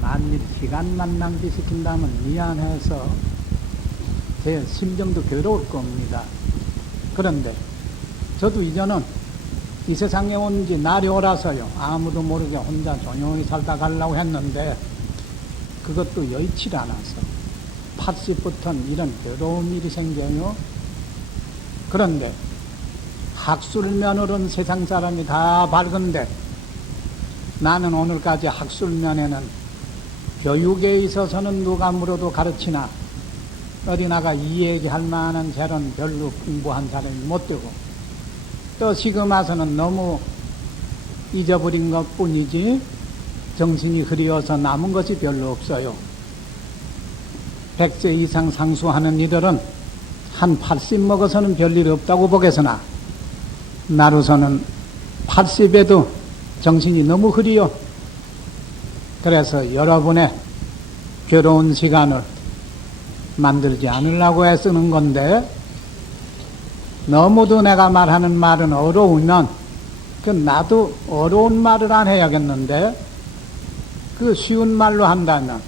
만일 시간만 낭비시킨다면 미안해서 제 심정도 괴로울 겁니다. 그런데 저도 이제는 이 세상에 온 지 날이 오라서요, 아무도 모르게 혼자 조용히 살다 가려고 했는데 그것도 여의치 않아서 80부터는 이런 괴로운 일이 생겨요. 그런데 학술면으로는 세상 사람이 다 밝은데 나는 오늘까지 학술면에는 교육에 있어서는 누가 물어도 가르치나 어디 나가 이 얘기할 만한 죄는 별로 공부한 사람이 못 되고, 또 지금 와서는 너무 잊어버린 것 뿐이지 정신이 흐려서 남은 것이 별로 없어요. 100세 이상 상수하는 이들은 한 80 먹어서는 별일 없다고 보겠으나 나로서는 80에도 정신이 너무 흐려. 그래서 여러분의 괴로운 시간을 만들지 않으려고 애쓰는 건데, 너무도 내가 말하는 말은 어려우면 그 나도 어려운 말을 안 해야겠는데, 그 쉬운 말로 한다면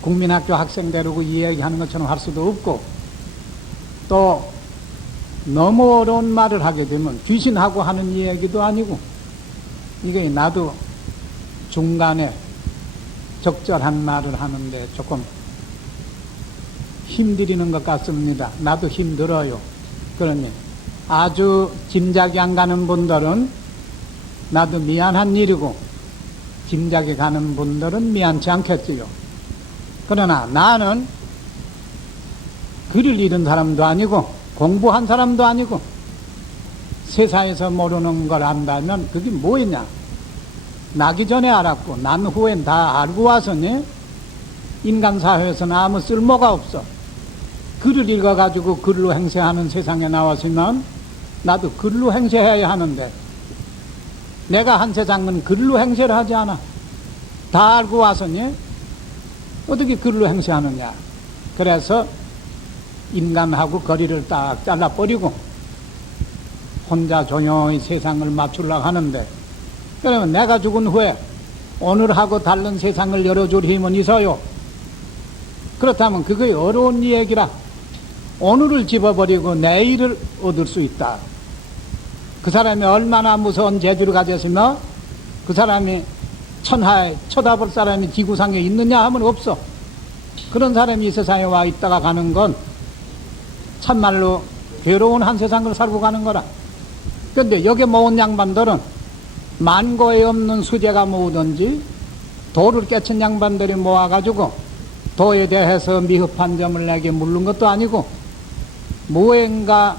국민학교 학생 데리고 이야기하는 것처럼 할 수도 없고, 또 너무 어려운 말을 하게 되면 귀신하고 하는 이야기도 아니고, 이게 나도 중간에 적절한 말을 하는데 조금 힘들이는 것 같습니다. 나도 힘들어요. 그러니 아주 짐작이 안 가는 분들은 나도 미안한 일이고, 짐작이 가는 분들은 미안치 않겠지요. 그러나 나는 글을 잃은 사람도 아니고 공부한 사람도 아니고 세상에서 모르는 걸 안다면 그게 뭐였냐? 나기 전에 알았고 난 후엔 다 알고 와서니 인간 사회에서는 아무 쓸모가 없어. 글을 읽어가지고 글로 행세하는 세상에 나왔으면 나도 글로 행세해야 하는데, 내가 한 세상은 글로 행세를 하지 않아. 다 알고 와서니 어떻게 글로 행세하느냐? 그래서 인간하고 거리를 딱 잘라버리고 혼자 조용히 세상을 맞추려고 하는데, 그러면 내가 죽은 후에 오늘하고 다른 세상을 열어줄 힘은 있어요. 그렇다면 그게 어려운 얘기라. 오늘을 집어버리고 내일을 얻을 수 있다. 그 사람이 얼마나 무서운 재주를 가졌으며 그 사람이 천하에 쳐다볼 사람이 지구상에 있느냐 하면 없어. 그런 사람이 이 세상에 와 있다가 가는 건 참말로 괴로운 한 세상을 살고 가는 거라. 그런데 여기 모은 양반들은 만고에 없는 수제가 모으든지 도를 깨친 양반들이 모아가지고 도에 대해서 미흡한 점을 내게 물른 것도 아니고 무언가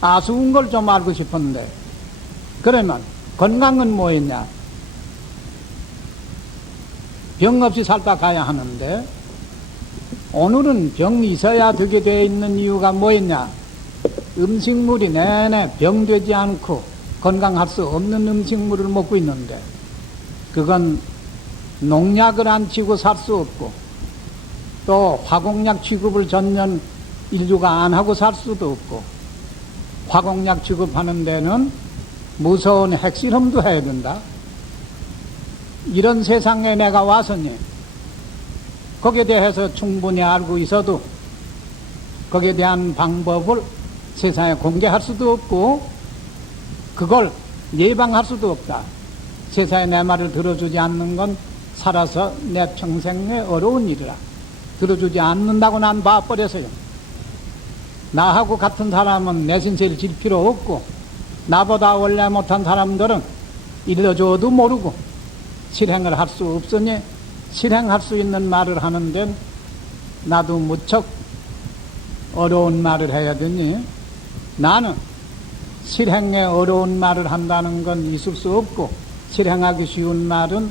아쉬운 걸 좀 알고 싶었는데, 그러면 건강은 뭐였냐? 병 없이 살다 가야 하는데 오늘은 병이 있어야 되게 되어 있는 이유가 뭐였냐? 음식물이 내내 병되지 않고 건강할 수 없는 음식물을 먹고 있는데, 그건 농약을 안 치고 살 수 없고 또 화공약 취급을 전년 인류가 안 하고 살 수도 없고, 화공약 취급하는 데는 무서운 핵실험도 해야 된다. 이런 세상에 내가 왔으니 거기에 대해서 충분히 알고 있어도 거기에 대한 방법을 세상에 공개할 수도 없고 그걸 예방할 수도 없다. 세상에 내 말을 들어주지 않는 건 살아서 내 평생의 어려운 일이라. 들어주지 않는다고 난 봐버려서요. 나하고 같은 사람은 내 신세를 질 필요 없고, 나보다 원래 못한 사람들은 일러줘도 모르고 실행을 할 수 없으니 실행할 수 있는 말을 하는데 나도 무척 어려운 말을 해야 되니, 나는 실행에 어려운 말을 한다는 건 있을 수 없고, 실행하기 쉬운 말은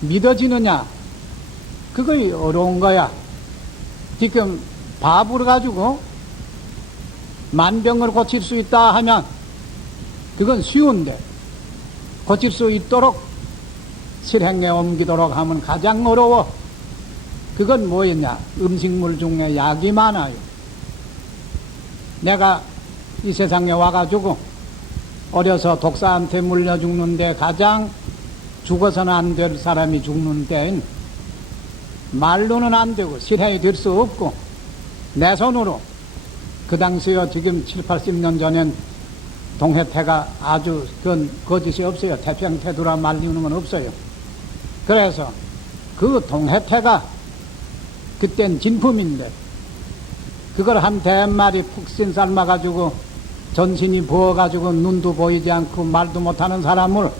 믿어지느냐? 그거이 어려운 거야. 지금 밥을 가지고 만병을 고칠 수 있다 하면 그건 쉬운데, 고칠 수 있도록 실행에 옮기도록 하면 가장 어려워. 그건 뭐였냐? 음식물 중에 약이 많아요. 내가 이 세상에 와가지고 어려서 독사한테 물려 죽는데 가장 죽어서는 안 될 사람이 죽는 때엔 말로는 안 되고 실행이 될 수 없고 내 손으로 그 당시에 지금 7, 80년 전엔 동해태가 아주 그건 거짓이 없어요. 태평태두라 말리는 건 없어요. 그래서 그 동해태가 그땐 진품인데 그걸 한 대마리 푹신 삶아가지고 전신이 부어가지고 눈도 보이지 않고 말도 못하는 사람을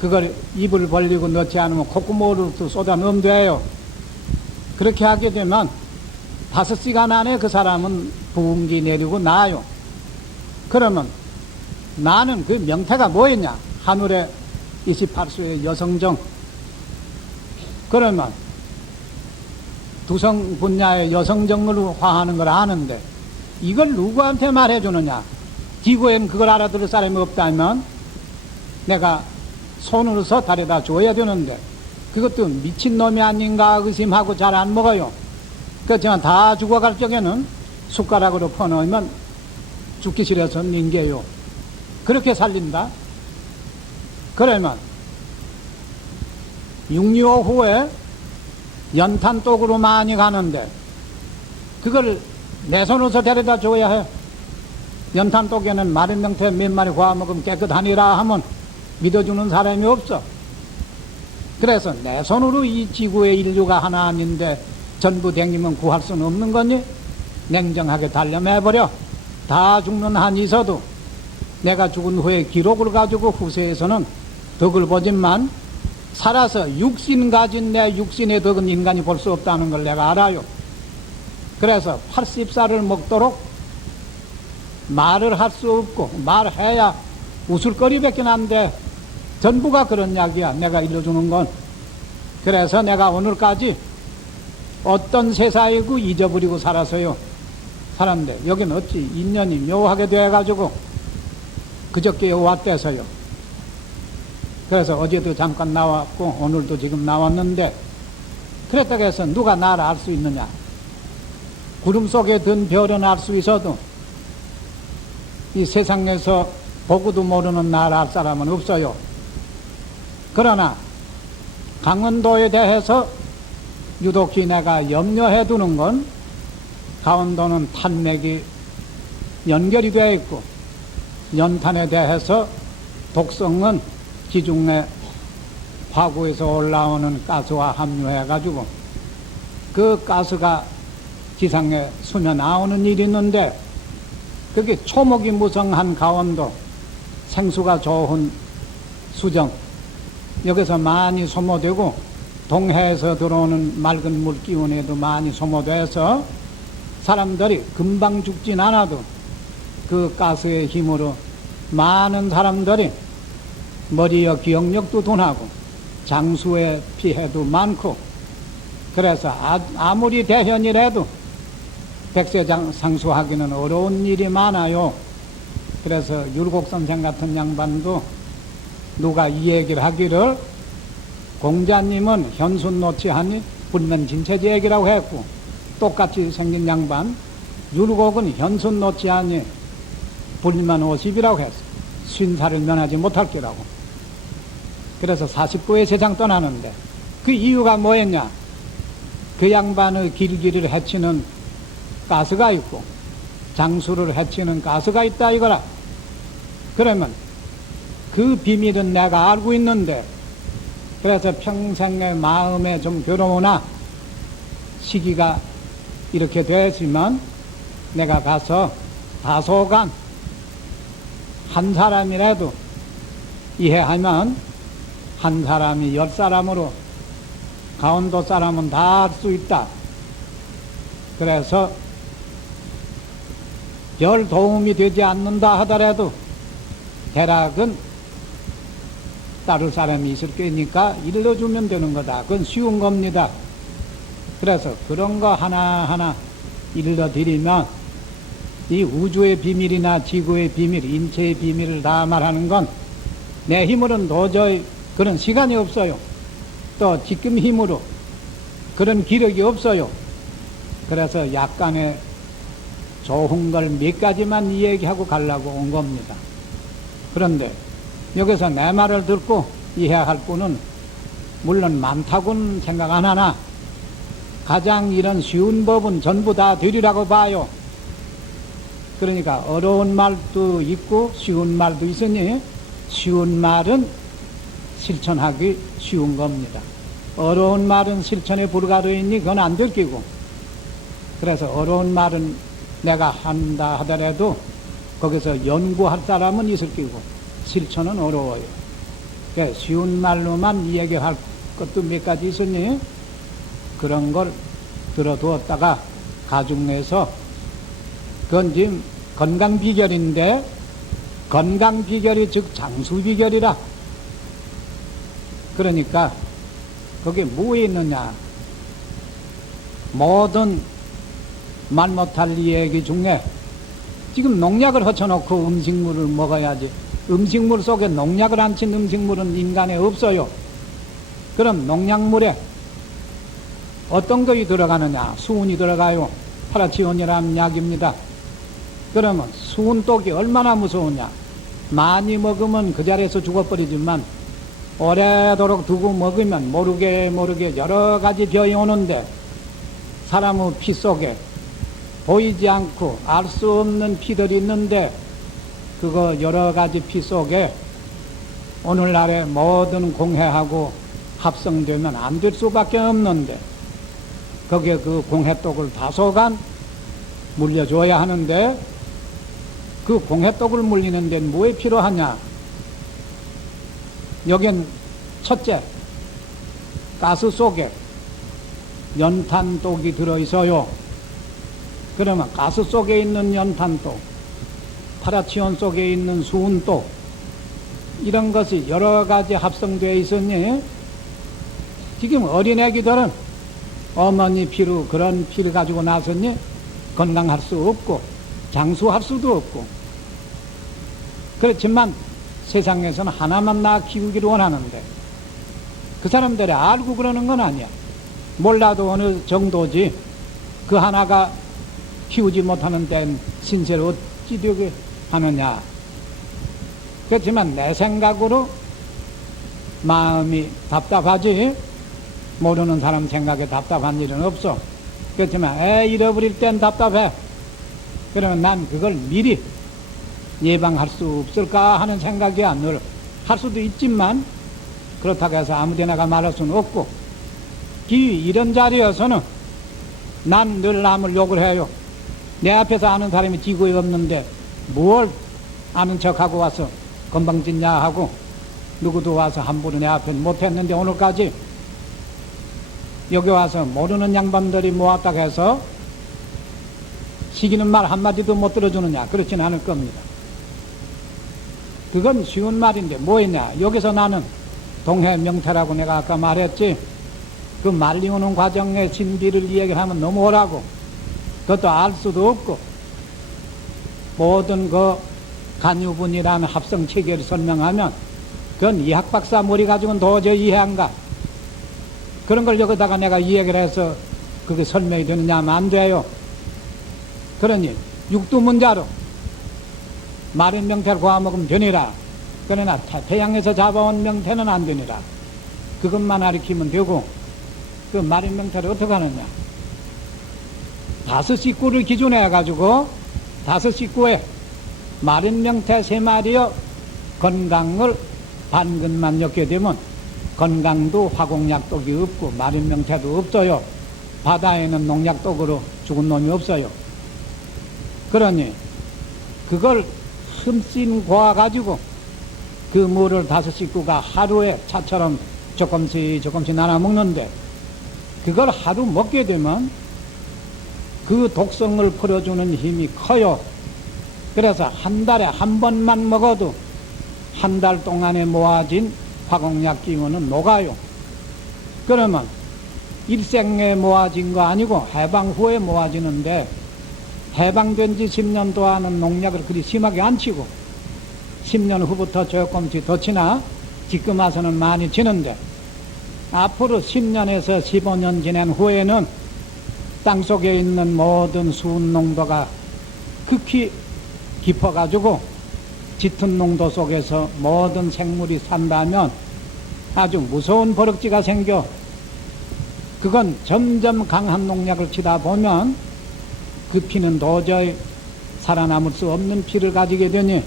그걸 입을 벌리고 넣지 않으면 콧구멍으로 쏟아 넣으면 돼요. 그렇게 하게 되면 5시간 안에 그 사람은 부흥기 내리고 나요. 그러면 나는 그 명태가 뭐였냐? 하늘의 28수의 여성정. 그러면 두성 분야의 여성정으로 화하는 걸 아는데 이걸 누구한테 말해주느냐? 지구엔 그걸 알아들을 사람이 없다면 내가 손으로서 달에다 줘야 되는데 그것도 미친놈이 아닌가 의심하고 잘 안 먹어요. 그렇지만 다 죽어갈 적에는 숟가락으로 퍼넣으면 죽기 싫어서 닌게요. 그렇게 살린다? 그러면 6.25 후에 연탄독으로 많이 가는데 그걸 내 손으로서 데려다 줘야 해. 연탄독에는 마른 명태 몇 마리 구워먹으면 깨끗하니라 하면 믿어주는 사람이 없어. 그래서 내 손으로 이 지구의 인류가 하나 아닌데 전부 댕기면 구할 수는 없는 거니? 냉정하게 단념해버려. 다 죽는 한이 있어도 내가 죽은 후에 기록을 가지고 후세에서는 덕을 보지만 살아서 육신 가진 내 육신의 덕은 인간이 볼 수 없다는 걸 내가 알아요. 그래서 80살을 먹도록 말을 할 수 없고 말해야 웃을거리밖에 안 돼. 전부가 그런 이야기야. 내가 일러주는 건. 그래서 내가 오늘까지 어떤 세상이고 잊어버리고 살아서요. 살았는데 여기는 어찌 인연이 묘하게 돼가지고 그저께 왔대서요. 그래서 어제도 잠깐 나왔고 오늘도 지금 나왔는데 그랬다고 해서 누가 나를 알 수 있느냐? 구름 속에 든 별은 알 수 있어도 이 세상에서 보고도 모르는 나를 알 사람은 없어요. 그러나 강원도에 대해서 유독히 내가 염려해 두는 건 강원도는 탄맥이 연결이 되어 있고 연탄에 대해서 독성은 지중해 화구에서 올라오는 가스와 함유해 가지고 그 가스가 지상에 스며 나오는 일이 있는데 그게 초목이 무성한 강원도 생수가 좋은 수정 여기서 많이 소모되고 동해에서 들어오는 맑은 물 기운에도 많이 소모돼서 사람들이 금방 죽진 않아도 그 가스의 힘으로 많은 사람들이 머리의 기억력도 둔하고 장수의 피해도 많고 그래서 아무리 대현이라도 백세상수하기는 어려운 일이 많아요. 그래서 율곡선생 같은 양반도 누가 이 얘기를 하기를 공자님은 현순노치하니 불면진체지 얘기라고 했고 똑같이 생긴 양반 율곡은 현순노치하니 불면50이라고 했어. 쉰살을 면하지 못할 거라고. 그래서 49의 세상 떠나는데 그 이유가 뭐였냐? 그 양반의 길기를 해치는 가스가 있고 장수를 해치는 가스가 있다 이거라. 그러면 그 비밀은 내가 알고 있는데 그래서 평생의 마음에 좀 괴로우나 시기가 이렇게 되었지만 내가 가서 다소간 한 사람이라도 이해하면 한 사람이 10사람으로 강원도 사람은 다 할 수 있다. 그래서 별 도움이 되지 않는다 하더라도 대략은 따를 사람이 있을 거니까 일러주면 되는 거다. 그건 쉬운 겁니다. 그래서 그런 거 하나하나 일러드리면 이 우주의 비밀이나 지구의 비밀, 인체의 비밀을 다 말하는 건 내 힘으로는 도저히 그런 시간이 없어요. 또 지금 힘으로 그런 기력이 없어요. 그래서 약간의 좋은 걸 몇 가지만 이야기하고 가려고 온 겁니다. 그런데 여기서 내 말을 듣고 이해할 분은 물론 많다고는 생각 안 하나 가장 이런 쉬운 법은 전부 다 되리라고 봐요. 그러니까 어려운 말도 있고 쉬운 말도 있으니 쉬운 말은 실천하기 쉬운 겁니다. 어려운 말은 실천에 불가르이니 그건 안 될 끼고, 그래서 어려운 말은 내가 한다 하더라도 거기서 연구할 사람은 있을 끼고 실천은 어려워요. 그러니까 쉬운 말로만 이야기할 것도 몇 가지 있으니 그런 걸 들어두었다가 가중 내서, 그건 지금 건강 비결인데 건강 비결이 즉 장수 비결이라. 그러니까 거기에 뭐에 있느냐, 모든 말 못할 이야기 중에 지금 농약을 허쳐놓고 음식물을 먹어야지, 음식물 속에 농약을 안 친 음식물은 인간에 없어요. 그럼 농약물에 어떤 것이 들어가느냐, 수은이 들어가요. 파라치온이라는 약입니다. 그러면 수은독이 얼마나 무서우냐, 많이 먹으면 그 자리에서 죽어버리지만 오래도록 두고 먹으면 모르게 여러 가지 병이 오는데, 사람의 피 속에 보이지 않고 알 수 없는 피들이 있는데 그거 여러 가지 피 속에 오늘날에 모든 공해하고 합성되면 안 될 수밖에 없는데, 거기에 그 공해독을 다소간 물려줘야 하는데, 그 공해독을 물리는 데는 뭐에 필요하냐, 여긴 첫째 가스 속에 연탄독이 들어있어요. 그러면 가스 속에 있는 연탄독, 파라치온 속에 있는 수은독, 이런 것이 여러 가지 합성되어 있으니 지금 어린애기들은 어머니 피로 그런 피를 가지고 나서니 건강할 수 없고 장수할 수도 없고, 그렇지만 세상에서는 하나만 낳아 키우기를 원하는데 그 사람들이 알고 그러는 건 아니야. 몰라도 어느 정도지 그 하나가 키우지 못하는 데는 신세를 어찌 되게 하느냐. 그렇지만 내 생각으로 마음이 답답하지, 모르는 사람 생각에 답답한 일은 없어. 그렇지만 애 잃어버릴 땐 답답해. 그러면 난 그걸 미리 예방할 수 없을까 하는 생각이야. 늘 할 수도 있지만 그렇다고 해서 아무데나가 말할 수는 없고, 이런 자리에서는 난 늘 남을 욕을 해요. 내 앞에서 아는 사람이 지구에 없는데 뭘 아는 척하고 와서 건방짓냐 하고, 누구도 와서 함부로 내 앞에 못했는데 오늘까지 여기 와서 모르는 양반들이 모았다고 해서 시기는 말 한마디도 못 들어주느냐, 그렇진 않을 겁니다. 그건 쉬운 말인데 뭐였냐, 여기서 나는 동해명태라고 내가 아까 말했지, 그 말리우는 과정의 진비를 이야기하면 너무 오라고, 그것도 알 수도 없고, 모든 그 간유분이라는 합성 체계를 설명하면 그건 이학박사 머리 가지고는 도저히 이해 안 가. 그런 걸 여기다가 내가 이야기를 해서 그게 설명이 되느냐 하면 안 돼요. 그러니 육두문자로 마른 명태를 구워먹으면 되니라. 그러나 태양에서 잡아온 명태는 안 되니라. 그것만 가리키면 되고, 그 마른 명태를 어떻게 하느냐, 5식구를 기준해 가지고 5식구에 마른 명태 3마리여 건강을 반근만 엮게 되면 건강도 화공약독이 없고 마른 명태도 없어요. 바다에는 농약독으로 죽은 놈이 없어요. 그러니 그걸 흠씬 고아가지고 그 물을 5식구가 하루에 차처럼 조금씩 나눠 먹는데, 그걸 하루 먹게 되면 그 독성을 풀어주는 힘이 커요. 그래서 한 달에 한 번만 먹어도 한 달 동안에 모아진 화공약 기운은 녹아요. 그러면 일생에 모아진 거 아니고 해방 후에 모아지는데, 해방된 지 10년 동안은 농약을 그리 심하게 안 치고 10년 후부터 조금씩 더 치나 지금 와서는 많이 치는데, 앞으로 10년에서 15년 지난 후에는 땅속에 있는 모든 수은 농도가 극히 깊어가지고 짙은 농도 속에서 모든 생물이 산다면 아주 무서운 버럭지가 생겨. 그건 점점 강한 농약을 치다 보면 그 피는 도저히 살아남을 수 없는 피를 가지게 되니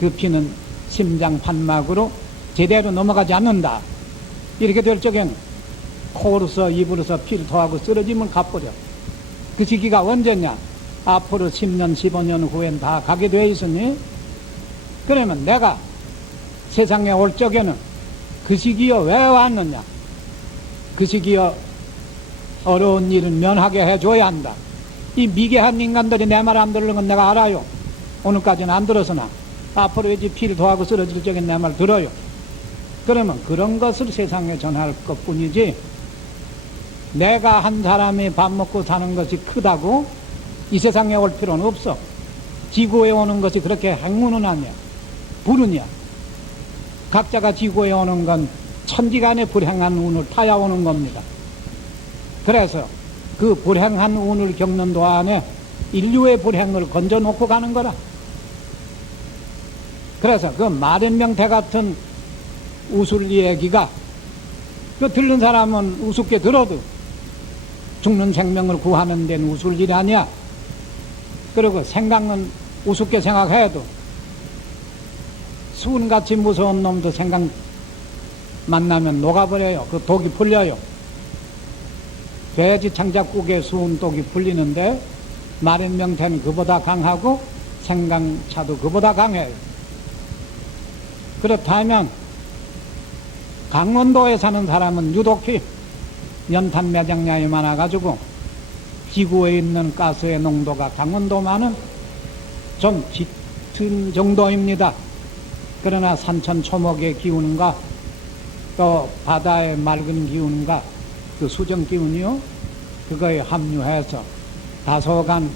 그 피는 심장 판막으로 제대로 넘어가지 않는다. 이렇게 될 적엔 코로서 입으로서 피를 토하고 쓰러지면 가버려. 그 시기가 언제냐? 앞으로 10년, 15년 후엔 다 가게 되어 있으니, 그러면 내가 세상에 올 적에는 그 시기에 왜 왔느냐? 그 시기에 어려운 일은 면하게 해줘야 한다. 이 미개한 인간들이 내 말 안 듣는 건 내가 알아요. 오늘까지는 안 들었으나 앞으로 이제 피를 토하고 쓰러질 적엔 내 말 들어요. 그러면 그런 것을 세상에 전할 것뿐이지, 내가 한 사람이 밥 먹고 사는 것이 크다고 이 세상에 올 필요는 없어. 지구에 오는 것이 그렇게 행운은 아니야. 불운이야. 각자가 지구에 오는 건 천지간의 불행한 운을 타야 오는 겁니다. 그래서 그 불행한 운을 겪는 동안에 인류의 불행을 건져놓고 가는 거라. 그래서 그 마련명태 같은 우술 얘기가 그 들는 사람은 우습게 들어도 죽는 생명을 구하는 데는 우술 일 아니야. 그리고 생각은 우습게 생각해도 수은같이 무서운 놈도 생각 만나면 녹아버려요. 그 독이 풀려요. 돼지 창작국에 수은 독이 풀리는데 마련명태는 그보다 강하고 생강차도 그보다 강해요. 그렇다면 강원도에 사는 사람은 유독히 연탄 매장량이 많아가지고 지구에 있는 가스의 농도가 강원도만은 좀 짙은 정도입니다. 그러나 산천 초목의 기운과 또 바다의 맑은 기운과 그 수정 기운이요, 그거에 합류해서 다소간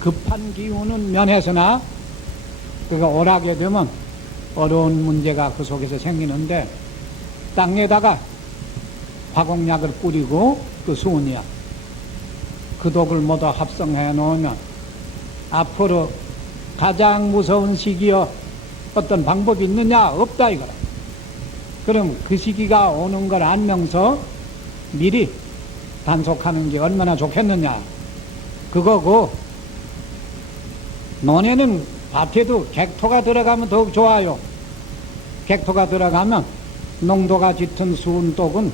급한 기운은 면해서나 그거 오락하게 되면 어려운 문제가 그 속에서 생기는데, 땅에다가 화공약을 뿌리고 그 수은이야. 그 독을 모두 합성해 놓으면 앞으로 가장 무서운 시기여 어떤 방법이 있느냐? 없다 이거라. 그럼 그 시기가 오는 걸 알면서 미리 단속하는 게 얼마나 좋겠느냐? 그거고, 논에는 밭에도 객토가 들어가면 더욱 좋아요. 객토가 들어가면 농도가 짙은 수은독은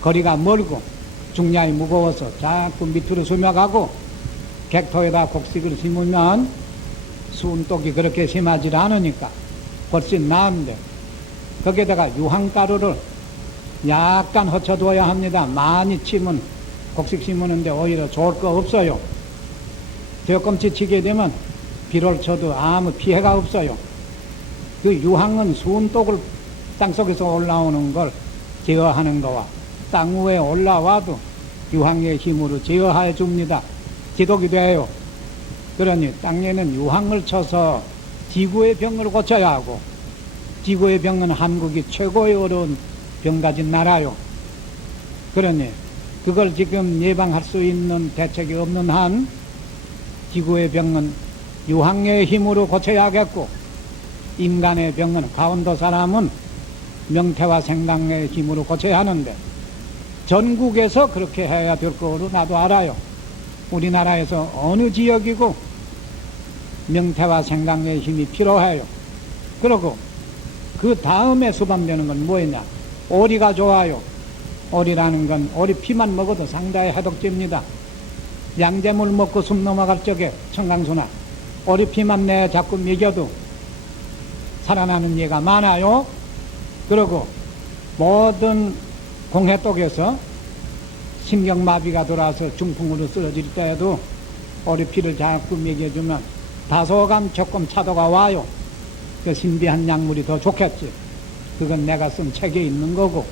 거리가 멀고 중량이 무거워서 자꾸 밑으로 스며가고, 객토에다 곡식을 심으면 수은독이 그렇게 심하지 않으니까 훨씬 나은데, 거기에다가 유황가루를 약간 허쳐둬야 합니다. 많이 치면 곡식 심으는데 오히려 좋을 거 없어요. 뒤꿈치 치게 되면 비를 쳐도 아무 피해가 없어요. 그 유황은 수은독을 땅속에서 올라오는 걸 제어하는 거와 땅 위에 올라와도 유황의 힘으로 제어해 줍니다. 지독이 돼요. 그러니 땅에는 유황을 쳐서 지구의 병을 고쳐야 하고, 지구의 병은 한국이 최고의 어려운 병 가진 나라요. 그러니 그걸 지금 예방할 수 있는 대책이 없는 한 지구의 병은 유황의 힘으로 고쳐야겠고, 인간의 병은 강원도 사람은 명태와 생강의 힘으로 고쳐야 하는데, 전국에서 그렇게 해야 될 거로 나도 알아요. 우리나라에서 어느 지역이고 명태와 생강의 힘이 필요해요. 그리고 그 다음에 수반되는 건 뭐였냐? 오리가 좋아요. 오리라는 건 오리 피만 먹어도 상당히 해독제입니다. 양재물 먹고 숨 넘어갈 적에 청강수나 오리 피만 내 자꾸 먹여도 살아나는 예가 많아요. 그리고 모든 공해독에서 신경마비가 돌아서 중풍으로 쓰러질 때에도 오리 피를 자꾸 먹여주면 다소간 조금 차도가 와요. 그 신비한 약물이 더 좋겠지. 그건 내가 쓴 책에 있는 거고,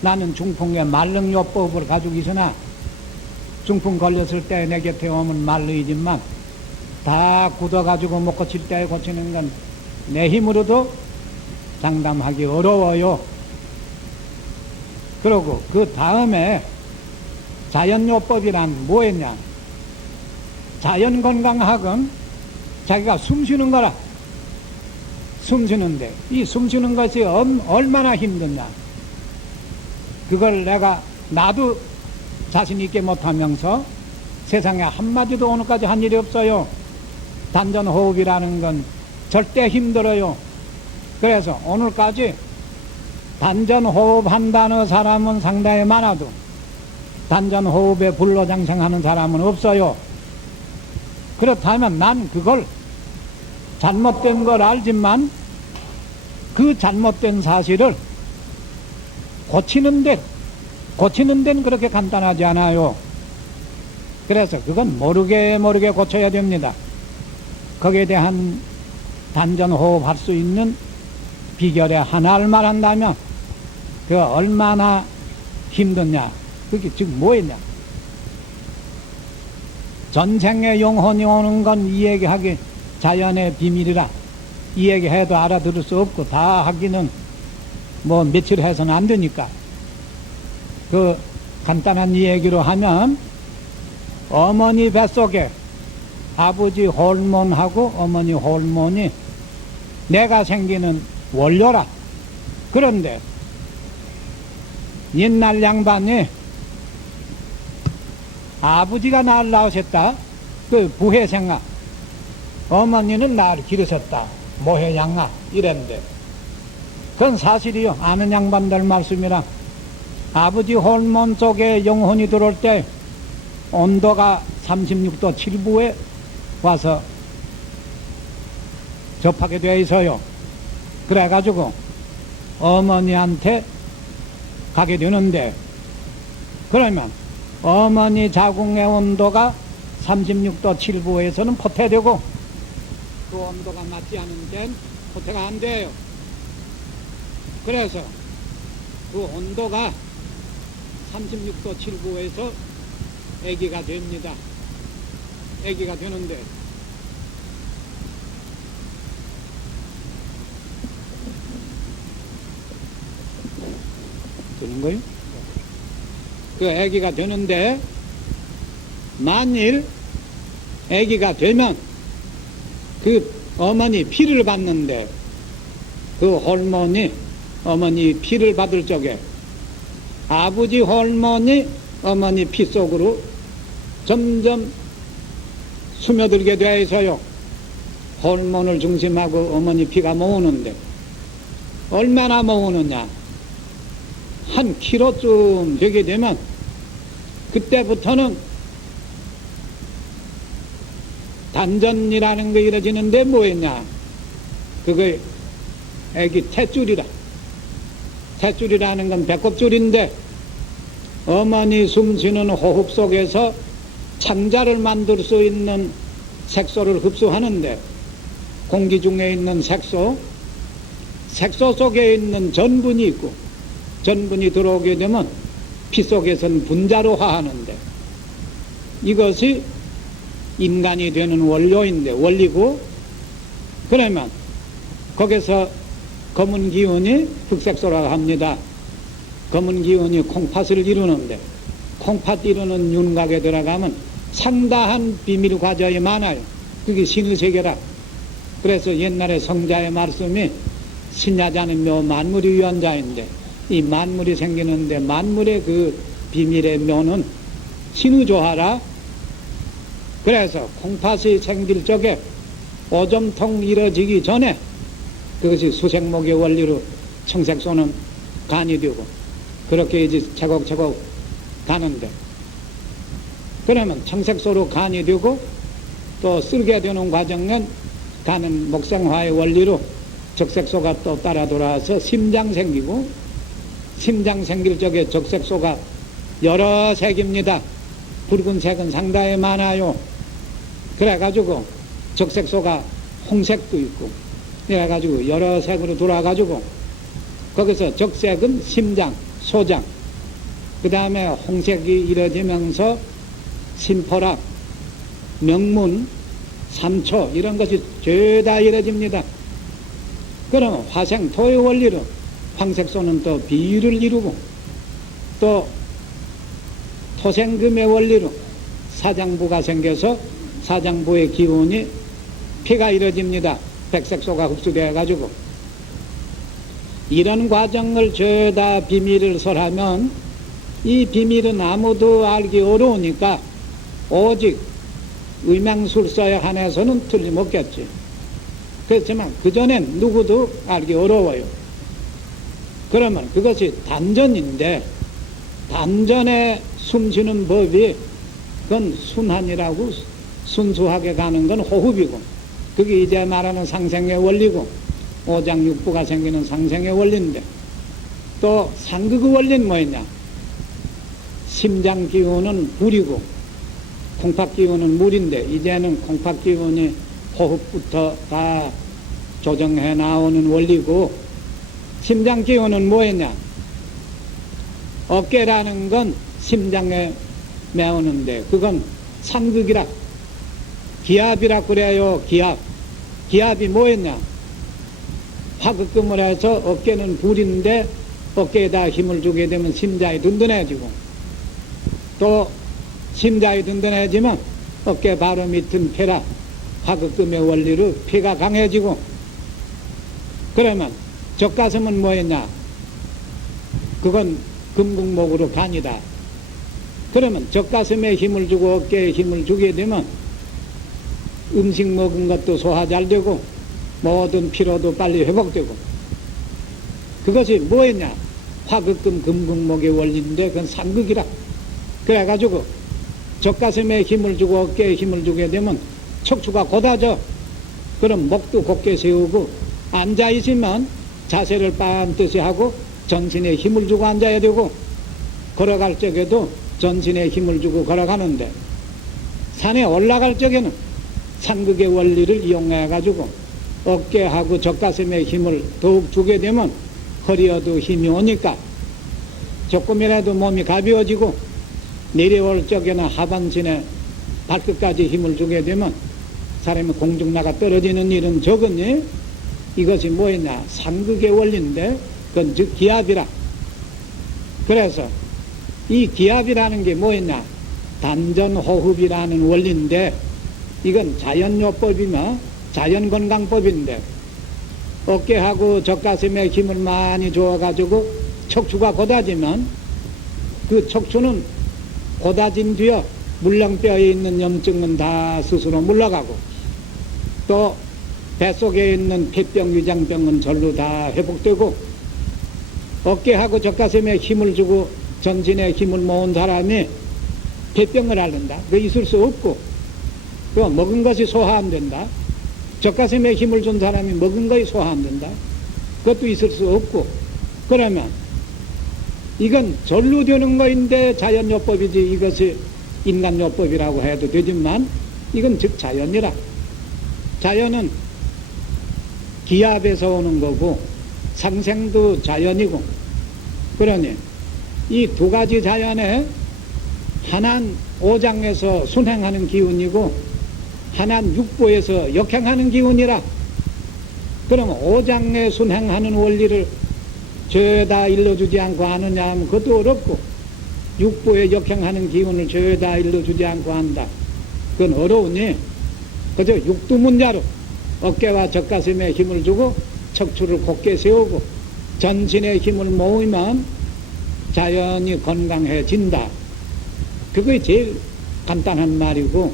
나는 중풍의 말릉요법을 가지고 있으나 중풍 걸렸을 때 내 곁에 오면 말르이지만 다 굳어가지고 못 고칠 때 고치는 건 내 힘으로도 장담하기 어려워요. 그러고 그 다음에 자연요법이란 뭐였냐? 자연건강학은 자기가 숨쉬는 거라. 숨 쉬는데 이 숨 쉬는 것이 얼마나 힘드냐. 그걸 내가 나도 자신 있게 못하면서 세상에 한마디도 오늘까지 한 일이 없어요. 단전호흡이라는 건 절대 힘들어요. 그래서 오늘까지 단전호흡 한다는 사람은 상당히 많아도 단전호흡에 불로장생하는 사람은 없어요. 그렇다면 난 그걸 잘못된 걸 알지만 그 잘못된 사실을 고치는 데는 그렇게 간단하지 않아요. 그래서 그건 모르게 고쳐야 됩니다. 거기에 대한 단전호흡 할 수 있는 비결에 하나를 말한다면 그 얼마나 힘드냐. 그게 지금 뭐였냐. 전생에 영혼이 오는 건 이 얘기하기 자연의 비밀이라 이 얘기해도 알아들을 수 없고 다 하기는 뭐 며칠 해서는 안 되니까 그 간단한 이 얘기로 하면 어머니 뱃속에 아버지 호르몬하고 어머니 호르몬이 내가 생기는 원료라. 그런데 옛날 양반이 아버지가 나를 낳으셨다. 그 부해생아. 어머니는 나를 기르셨다. 모해양아. 이랬는데 그건 사실이요. 아는 양반들 말씀이라. 아버지 호르몬 속에 영혼이 들어올 때 온도가 36도 7부에 와서 접하게 되어 있어요. 그래가지고 어머니한테 가게 되는데 그러면 어머니 자궁의 온도가 36도 7부에서는 포태되고 그 온도가 맞지 않은 데는 포태가 안 돼요. 그래서 그 온도가 36도 7부에서 아기가 됩니다. 아기가 되는데 되는 거요? 그 아기가 되는데 만일 아기가 되면 그 어머니 피를 받는데 그 호르몬이 어머니 피를 받을 적에 아버지 호르몬이 어머니 피 속으로 점점 스며들게 되어 있어요. 호르몬을 중심하고 어머니 피가 모으는데 얼마나 모으느냐. 한 킬로쯤 되게 되면 그때부터는 단전이라는 거 이루어지는데 뭐였냐. 그거 애기 탯줄이라. 탯줄이라는 건 배꼽줄인데 어머니 숨쉬는 호흡 속에서 창자를 만들 수 있는 색소를 흡수하는데 공기 중에 있는 색소 속에 있는 전분이 있고 전분이 들어오게 되면 피 속에서는 분자로 화하는데 이것이 인간이 되는 원료인데 원리고 그러면 거기서 검은 기운이 흑색소라고 합니다. 검은 기운이 콩팥을 이루는데 콩팥 이루는 윤곽에 들어가면 상당한 비밀 과정이 많아요. 그게 신의 세계라. 그래서 옛날에 성자의 말씀이 신야자는 묘 만물이 위원자인데 이 만물이 생기는데 만물의 그 비밀의 묘는 신의 조화라. 그래서 콩팥이 생길 적에 오점통 이뤄지기 전에 그것이 수생목의 원리로 청색소는 간이 되고 그렇게 이제 차곡차곡 가는데 그러면 청색소로 간이 되고 또 쓸게 되는 과정은 가는 목생화의 원리로 적색소가 또 따라 돌아와서 심장 생기고 심장 생길 적에 적색소가 여러 색입니다. 붉은색은 상당히 많아요. 그래가지고 적색소가 홍색도 있고 그래가지고 여러 색으로 돌아가지고 거기서 적색은 심장, 소장 그 다음에 홍색이 이루어지면서 심포락, 명문, 삼초 이런 것이 죄다 이루어집니다. 그러면 화생토의 원리로 황색소는 또 비유를 이루고 또 토생금의 원리로 사장부가 생겨서 사장부의 기운이 피가 이루어집니다. 백색소가 흡수되어가지고 이런 과정을 죄다 비밀을 설하면 이 비밀은 아무도 알기 어려우니까 오직 의명술서에 한해서는 틀림없겠지. 그렇지만 그전엔 누구도 알기 어려워요. 그러면 그것이 단전인데 단전에 숨쉬는 법이 그건 순환이라고 순수하게 가는 건 호흡이고 그게 이제 말하는 상생의 원리고 오장육부가 생기는 상생의 원리인데 또 상극의 원리는 뭐였냐? 심장 기운은 불이고 콩팥 기운은 물인데 이제는 콩팥 기운이 호흡부터 다 조정해 나오는 원리고 심장 기운은 뭐였냐? 어깨라는 건 심장에 메우는데 그건 상극이라 기압이라 그래요. 기압이 뭐였냐? 화극금을 해서 어깨는 불인데 어깨에다 힘을 주게 되면 심장이 든든해지고 또 심장이 든든해지면 어깨 바로 밑은 폐라 화극금의 원리로 폐가 강해지고 그러면 젖가슴은 뭐였냐? 그건 금국목으로 간이다. 그러면 젖가슴에 힘을 주고 어깨에 힘을 주게 되면 음식 먹은 것도 소화 잘 되고 모든 피로도 빨리 회복되고 그것이 뭐였냐? 화극금 금국목의 원리인데 그건 상극이라. 그래가지고 젖가슴에 힘을 주고 어깨에 힘을 주게 되면 척추가 곧아져. 그럼 목도 곧게 세우고 앉아있으면 자세를 반드시 하고 전신에 힘을 주고 앉아야 되고 걸어갈 적에도 전신에 힘을 주고 걸어가는데 산에 올라갈 적에는 상극의 원리를 이용해가지고 어깨하고 젖가슴에 힘을 더욱 주게 되면 허리에도 힘이 오니까 조금이라도 몸이 가벼워지고 내려올 적에는 하반신에 발끝까지 힘을 주게 되면 사람이 공중 나가 떨어지는 일은 적으니 이것이 뭐였냐? 상극의 원리인데 그건 즉 기압이라. 그래서 이 기압이라는 게 뭐였냐? 단전호흡이라는 원리인데 이건 자연요법이며 자연건강법인데 어깨하고 젖가슴에 힘을 많이 줘가지고 척추가 곧아지면 그 척추는 곧아진 뒤에 물렁뼈에 있는 염증은 다 스스로 물러가고 또 뱃속에 있는 폐병, 위장병은 절로 다 회복되고 어깨하고 젖가슴에 힘을 주고 전신에 힘을 모은 사람이 폐병을 앓는다. 그거 있을 수 없고 그 먹은 것이 소화 안 된다. 젖가슴에 힘을 준 사람이 먹은 것이 소화 안 된다. 그것도 있을 수 없고 그러면 이건 절로 되는 거인데 자연요법이지 이것이 인간요법이라고 해도 되지만 이건 즉 자연이라. 자연은 기압에서 오는 거고 상생도 자연이고 그러니 이 두 가지 자연에 하나는 오장에서 순행하는 기운이고 하나는 육부에서 역행하는 기운이라. 그러면 오장에 순행하는 원리를 죄다 일러주지 않고 하느냐 하면 그것도 어렵고 육부에 역행하는 기운을 죄다 일러주지 않고 한다. 그건 어려우니 그저 육두문자로 어깨와 젖가슴에 힘을 주고 척추를 곧게 세우고 전신에 힘을 모으면 자연히 건강해진다. 그게 제일 간단한 말이고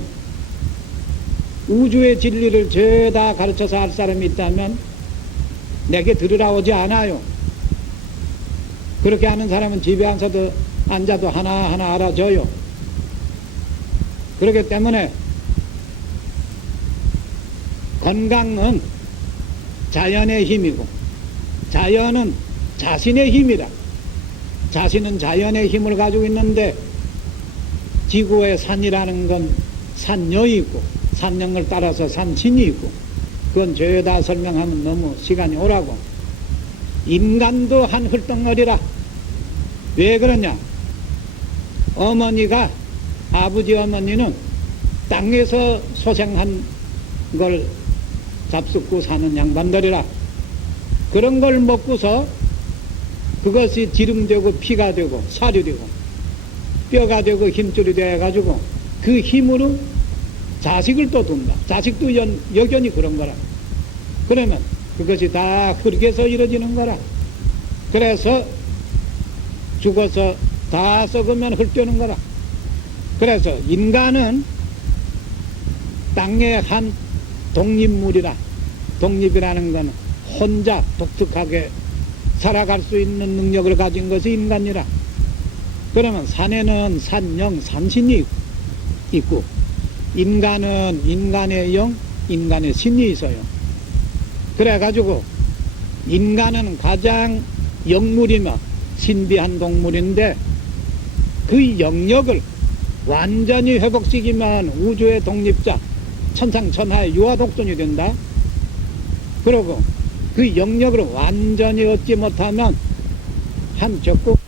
우주의 진리를 죄다 가르쳐서 할 사람이 있다면 내게 들으라 오지 않아요. 그렇게 하는 사람은 집에 앉아도 하나하나 알아줘요. 그렇기 때문에 건강은 자연의 힘이고 자연은 자신의 힘이라. 자신은 자연의 힘을 가지고 있는데 지구의 산이라는 건 산여이 있고 산령을 따라서 산신이 있고 그건 죄다 설명하면 너무 시간이 오라고. 인간도 한 흙덩어리라. 왜 그러냐? 어머니가 아버지 어머니는 땅에서 소생한 걸 잡숫고 사는 양반들이라. 그런 걸 먹고서 그것이 기름되고 피가 되고 살이 되고 뼈가 되고 힘줄이 돼가지고 그 힘으로 자식을 또 둔다. 자식도 여전히 그런 거라. 그러면 그것이 다 흙에서 이루어지는 거라. 그래서 죽어서 다 썩으면 흙되는 거라. 그래서 인간은 땅의 한 독립물이라. 독립이라는 건 혼자 독특하게 살아갈 수 있는 능력을 가진 것이 인간이라. 그러면 산에는 산영, 산신이 있고, 인간은 인간의 영, 인간의 신이 있어요. 그래가지고 인간은 가장 영물이며 신비한 동물인데 그 영역을 완전히 회복시키면 우주의 독립자, 천상천하의 유아독존이 된다. 그러고 그 영역을 완전히 얻지 못하면 한 적국